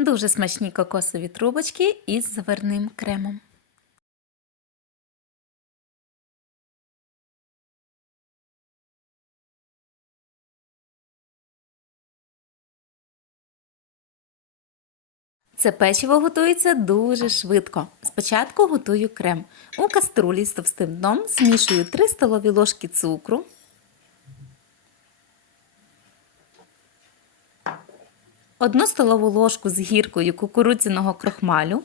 Дуже смачні кокосові трубочки із заварним кремом. Це печиво готується дуже швидко. Спочатку готую крем. У каструлі з товстим дном змішую 3 столові ложки цукру, одну столову ложку з гіркою кукурудзяного крохмалю,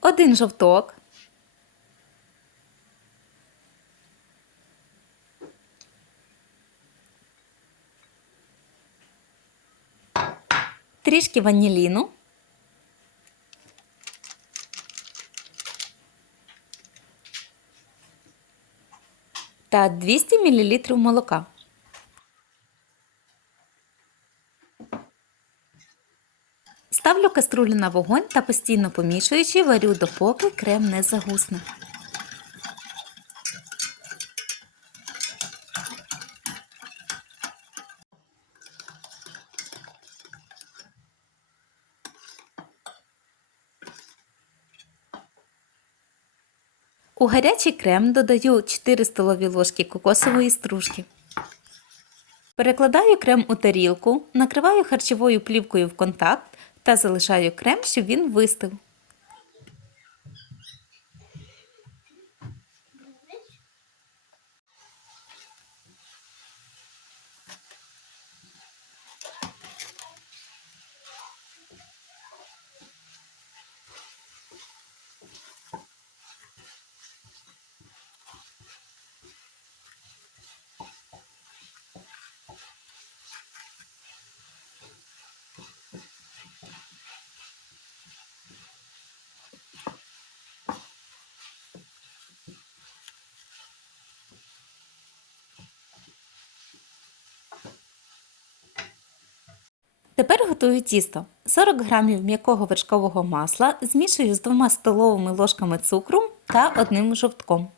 один жовток, трішки ваніліну, та 200 мл молока. Ставлю каструлю на вогонь та постійно помішуючи, варю допоки крем не загусне. У гарячий крем додаю 4 столові ложки кокосової стружки. Перекладаю крем у тарілку, накриваю харчовою плівкою в контакт та залишаю крем, щоб він вистив. Тепер готую тісто. 40 г м'якого вершкового масла змішую з 2 столовими ложками цукру та одним жовтком.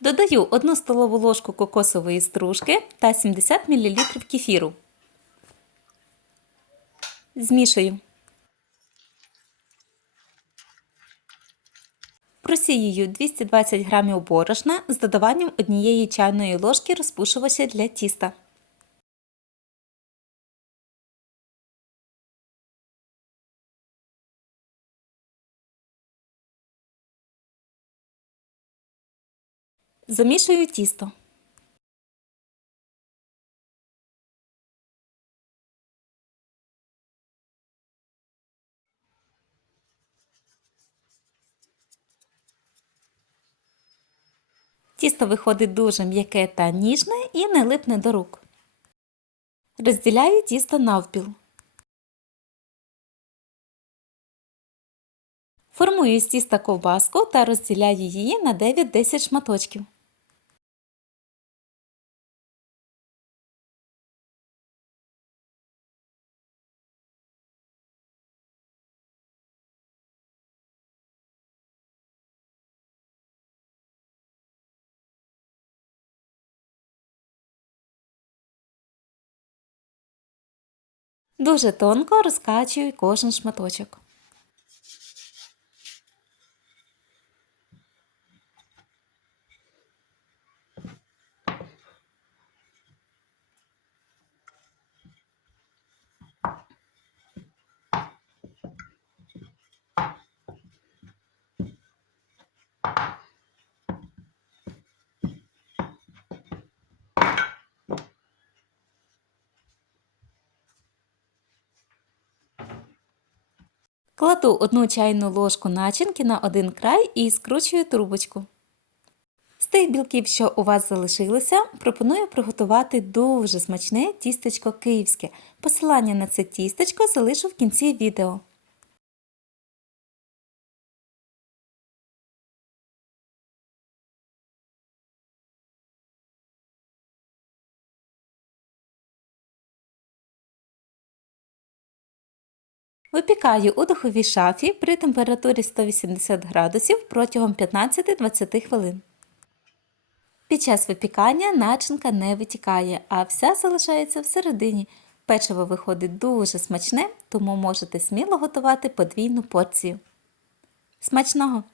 Додаю 1 столову ложку кокосової стружки та 70 мл кефіру. Змішую. Просіюю 220 г борошна з додаванням однієї чайної ложки розпушувача для тіста. Замішую тісто. Тісто виходить дуже м'яке та ніжне і не липне до рук. Розділяю тісто навпіл. Формую з тіста ковбаску та розділяю її на 9-10 шматочків. Дуже тонко розкачую кожен шматочок. Кладу одну чайну ложку начинки на один край і скручую трубочку. З тих білків, що у вас залишилося, пропоную приготувати дуже смачне тістечко київське. Посилання на це тістечко залишу в кінці відео. Випікаю у духовій шафі при температурі 180 градусів протягом 15-20 хвилин. Під час випікання начинка не витікає, а вся залишається всередині. Печиво виходить дуже смачне, тому можете сміло готувати подвійну порцію. Смачного!